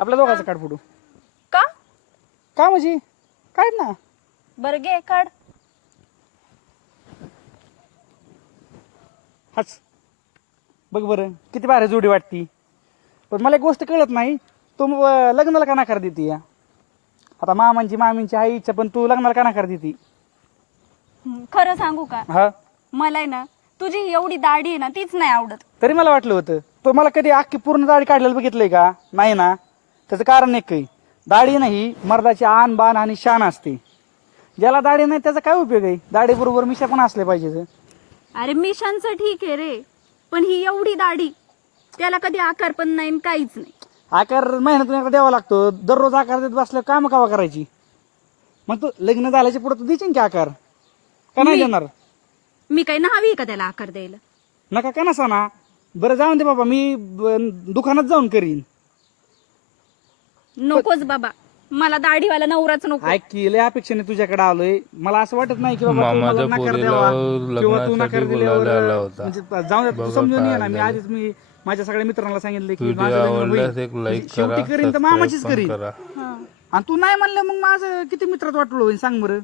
आपल्या दोघांचं काढ फोटो. का का म्हणजे काढ ना. बरं घे काढ. हच बघ बरं किती भारी जोडी वाटती. पण मला एक गोष्ट कळत नाही, तू लग्नाला का नकार देते? आता मामींची आई इच्छा, पण तू लग्नाला का नकार देते? खरं सांगू का, हा, मला आहे ना तुझी एवढी दाढी आहे ना तीच नाही आवडत. तरी मला वाटलं होतं. तो मला कधी अख्खी पूर्ण दाढी काढलेलं बघितलंय का? नाही ना. त्याचं कारण एक काही, दाढी नाही मर्दाची आन बाण आणि शान असते. ज्याला दाढी नाही त्याचा काय उपयोग आहे? दाढी बरोबर मिशा पण असले पाहिजे. अरे मिशांचं ठीक आहे रे, पण ही एवढी दाढी, त्याला कधी आकार पण नाही आणि काहीच नाही. आकार मेहनतून एकदा द्यावा लागतो. दररोज आकार देत बसल्यावर काम कावा करायची? मग तू लग्न झाल्याच्या पुढे तू देशील की आकार? का नाही देणार? मी काही न्हावी का त्याला आकार द्यायला? नका का नसा ना. बरं जाऊन दे बाबा, मी दुकानात जाऊन करीन. नकोच बाबा, मला दाढीवाला नवराच नको. ऐक की, लय अपेक्षेने तुझ्याकडे आलोय. मला असं वाटत नाही की बाबा तू मला मामाच्या नकार पोरीला द्यावा किंवा तू लग्नासाठी नकार दिल्यावर बोलायला आला होता. म्हणजे जाऊन दे, तू समजून ये ना. मी आधीच माझ्या सगळ्या मित्रांना सांगितलं की व्हिडिओ माझं लग्न आवडल्यास होईल. एक लाईक शेवटी करा, करीन तर मामाचीच सबस्क्राईब करीन. पण करा. हा. आणि तू नाही म्हणलं मग माझं किती मित्रात वाटलं होईल सांग बरं.